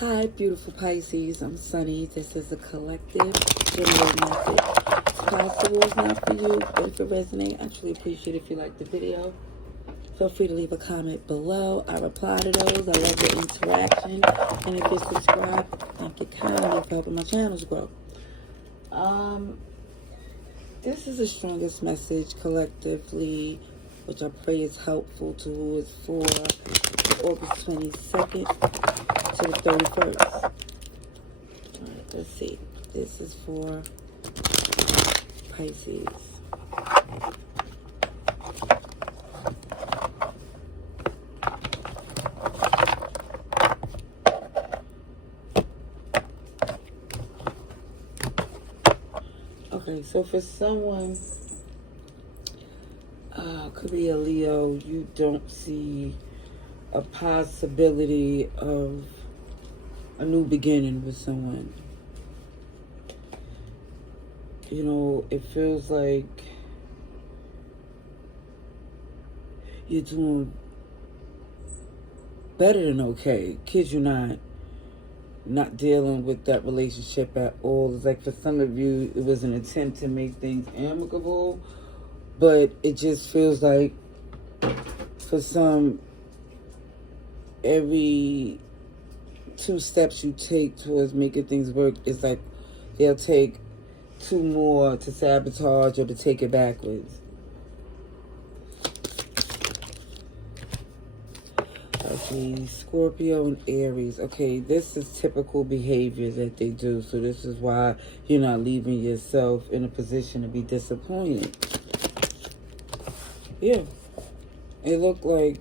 Hi, beautiful Pisces. I'm Sunny. This is a collective general message. It's possible it's not for you, but if it resonates, I truly appreciate if you like the video. Feel free to leave a comment below. I reply to those. I love the interaction. And if you're subscribed, thank you kindly for helping my channels grow. This is the strongest message collectively, which I pray is helpful to who is for August 22nd to the 31st. All right, let's see. This is for Pisces. Okay, so for someone, could be a Leo, you don't see a possibility of a new beginning with someone. You know, it feels like you're doing better than okay. Kid you not dealing with that relationship at all. It's like for some of you, it was an attempt to make things amicable, but it just feels like for some, every 2 steps you take towards making things work, it's like they'll take 2 more to sabotage or to take it backwards. Okay, Scorpio and Aries. Okay, this is typical behavior that they do. So this is why you're not leaving yourself in a position to be disappointed. Yeah. It looked like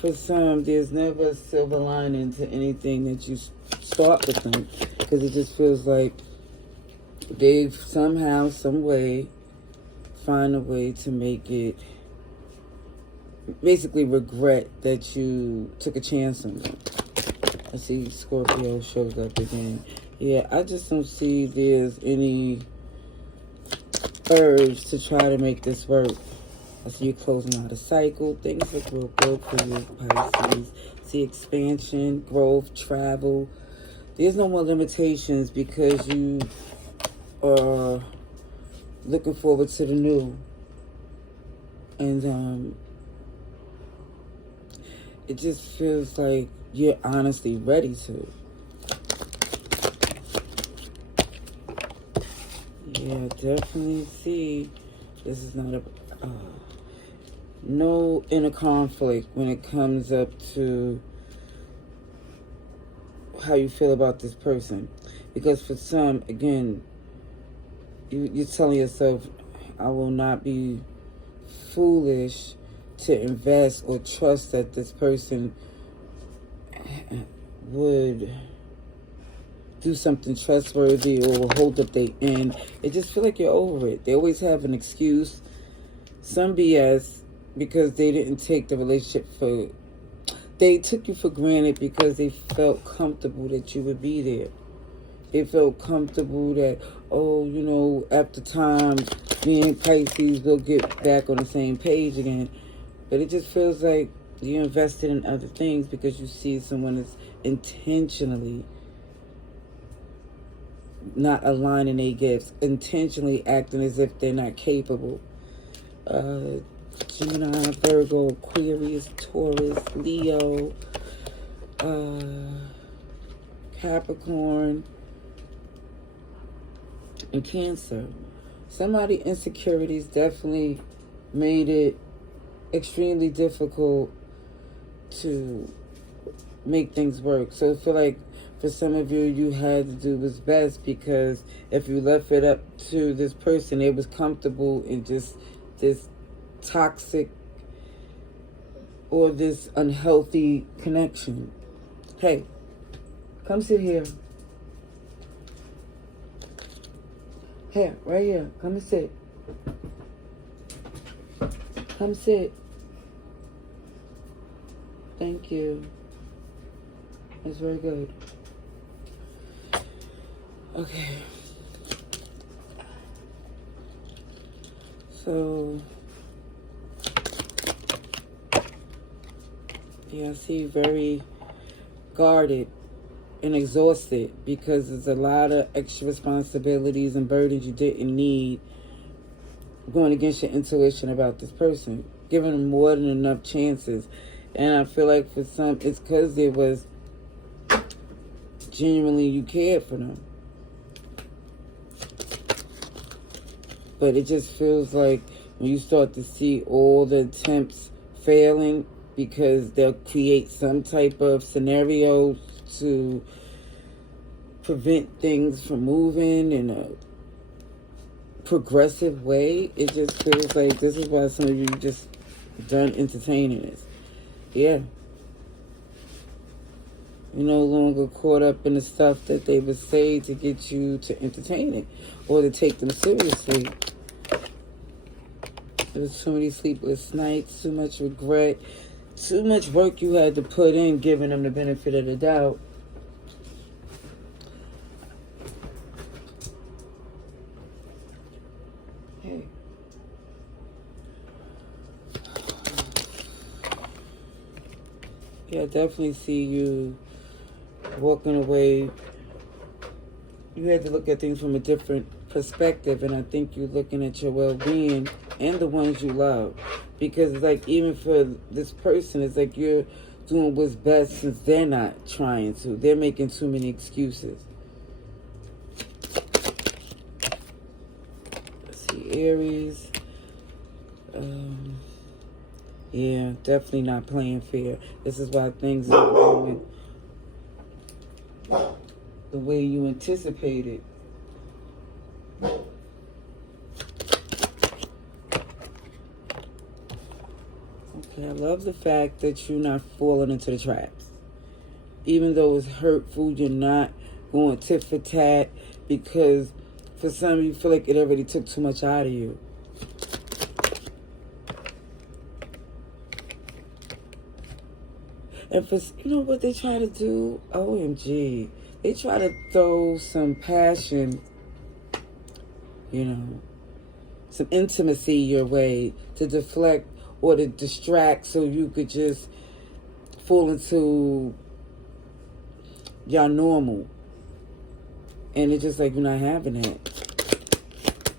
for some, there's never a silver lining to anything that you start with them. Because it just feels like they've somehow, some way, find a way to make it, basically regret that you took a chance on them. I see Scorpio shows up again. Yeah, I just don't see there's any urge to try to make this work. I see you closing out a cycle. Things look real good for you, Pisces. See expansion, growth, travel. There's no more limitations because you are looking forward to the new. And it just feels like you're honestly ready to. Yeah, definitely see this is not a no inner conflict when it comes up to how you feel about this person. Because for some, again, you're telling yourself, I will not be foolish to invest or trust that this person would do something trustworthy or will hold up their end. It just feel like you're over it. They always have an excuse, some BS, because they didn't take the relationship for, they took you for granted because they felt comfortable that you would be there. They felt comfortable that, oh, you know, after time, me and Pisces will get back on the same page again. But it just feels like you invested in other things because you see someone is intentionally not aligning their gifts, intentionally acting as if they're not capable. Gemini, Virgo, Aquarius, Taurus, Leo, Capricorn, and Cancer. Somebody insecurities definitely made it extremely difficult to make things work. So I feel like for some of you, you had to do what's best, because if you left it up to this person, they was comfortable in just this toxic or this unhealthy connection. Hey, come sit here. Here, right here. Come and sit. Come sit. Thank you. That's very good. Okay. So, yeah, I see very guarded and exhausted because there's a lot of extra responsibilities and burdens you didn't need going against your intuition about this person, giving them more than enough chances. And I feel like for some, it's because it was genuinely you cared for them. But it just feels like when you start to see all the attempts failing, because they'll create some type of scenario to prevent things from moving in a progressive way, it just feels like this is why some of you just done entertaining this. Yeah. You're no longer caught up in the stuff that they would say to get you to entertain it or to take them seriously. There was too many sleepless nights, too much regret, too much work you had to put in, giving them the benefit of the doubt. Hey. Yeah, I definitely see you walking away. You had to look at things from a different perspective, and I think you're looking at your well-being and the ones you love. Because it's like, even for this person, it's like you're doing what's best since they're not trying to. They're making too many excuses. Let's see, Aries. Yeah, definitely not playing fair. This is why things are going the way you anticipated. Okay, I love the fact that you're not falling into the traps. Even though it's hurtful, you're not going tit for tat, because for some you feel like it already took too much out of you. And for, you know what they try to do? OMG. They try to throw some passion, you know, some intimacy your way to deflect or to distract so you could just fall into your normal. And it's just like you're not having that.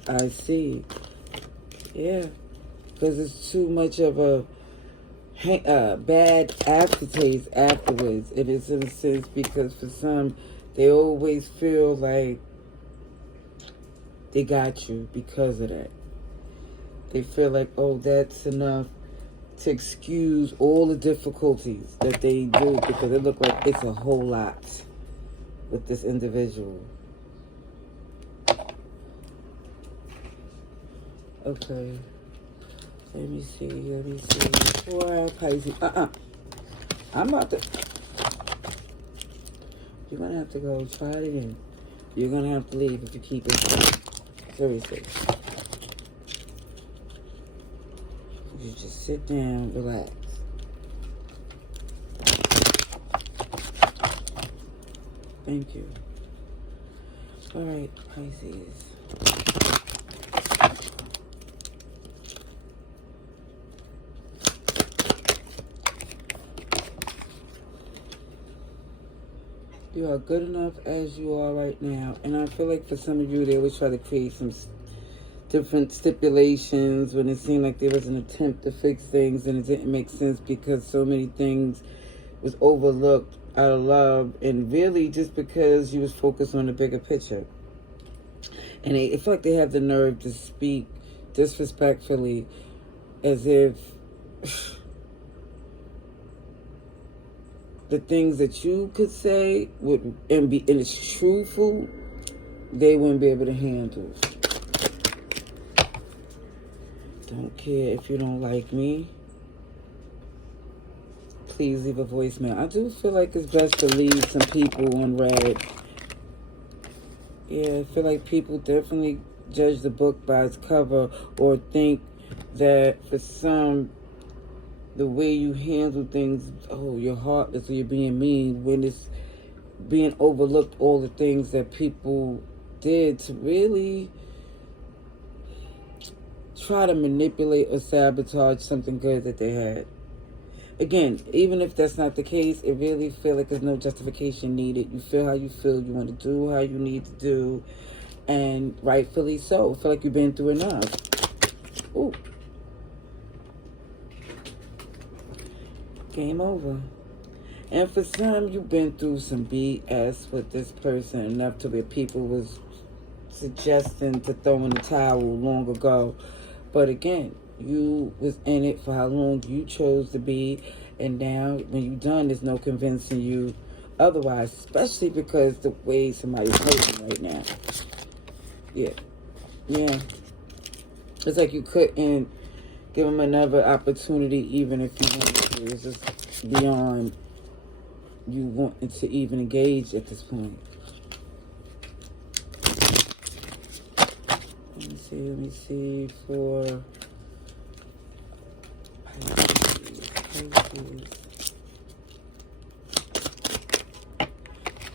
I see. Yeah. Because it's too much of a bad aftertaste afterwards. It is, in a sense, because for some, they always feel like they got you because of that. They feel like, oh, that's enough to excuse all the difficulties that they do, because it looks like it's a whole lot with this individual. Okay. Let me see. For Pisces. I'm about to... You're going to have to go. Try it again. You're going to have to leave if you keep it. Seriously. You just sit down, relax. Thank you. All right, Pisces. You are good enough as you are right now. And I feel like for some of you, they always try to create some different stipulations when it seemed like there was an attempt to fix things and it didn't make sense because so many things was overlooked out of love, and really just because you was focused on the bigger picture. And I feel like they have the nerve to speak disrespectfully as if the things that you could say would and it's truthful, they wouldn't be able to handle. Don't care if you don't like me. Please leave a voicemail. I do feel like it's best to leave some people on red. Yeah, I feel like people definitely judge the book by its cover, or think that for some, the way you handle things, oh, you're heartless or you're being mean, when it's being overlooked all the things that people did to really try to manipulate or sabotage something good that they had. again, even if that's not the case, it really feel like there's no justification needed. You feel how you feel. You want to do how you need to do. And rightfully so. I feel like you've been through enough. Ooh. Game over. And for some, you've been through some BS with this person enough to where people was suggesting to throw in the towel long ago. But again, you was in it for how long you chose to be. And now, when you're done, there's no convincing you otherwise. Especially because the way somebody's hurting right now. Yeah. Yeah. It's like you couldn't give them another opportunity even if you wanted to. It's just beyond you wanting to even engage at this point. Let me see for Pisces.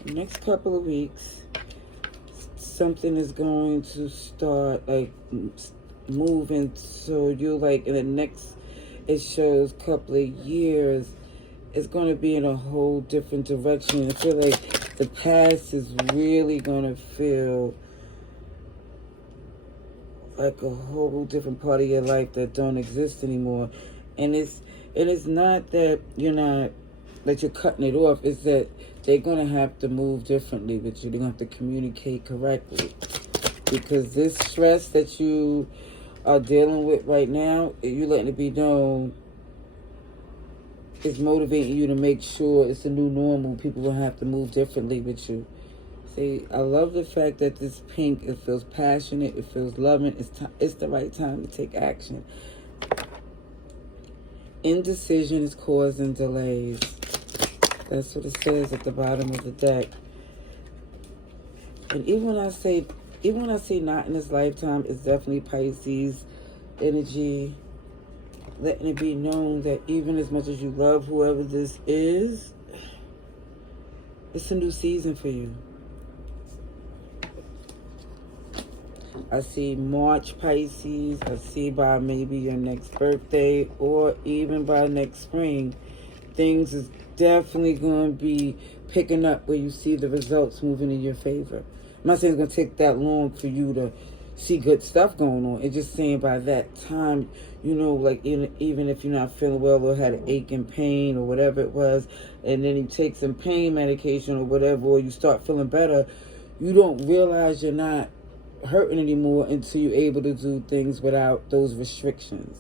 The next couple of weeks, something is going to start like moving. So you like in the next, it shows couple of years, it's going to be in a whole different direction. I feel like the past is really going to feel like a whole different part of your life that don't exist anymore. And it is not that you're cutting it off. It's that they're going to have to move differently with you. They're going to have to communicate correctly. Because this stress that you are dealing with right now, you're letting it be known, is motivating you to make sure it's a new normal. People will have to move differently with you. See, I love the fact that this pink, it feels passionate, it feels loving. It's the right time to take action. Indecision is causing delays. That's what it says at the bottom of the deck. And even when I say not in this lifetime, it's definitely Pisces energy. Letting it be known that even as much as you love whoever this is, it's a new season for you. I see March Pisces. I see by maybe your next birthday or even by next spring, things is definitely going to be picking up where you see the results moving in your favor. I'm not saying it's going to take that long for you to see good stuff going on. It's just saying by that time, like even if you're not feeling well or had an ache and pain or whatever it was, and then you take some pain medication or whatever, or you start feeling better, you don't realize you're not hurting anymore until you're able to do things without those restrictions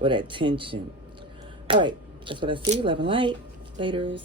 or that tension. All right, that's what I see. Love and light. Laters.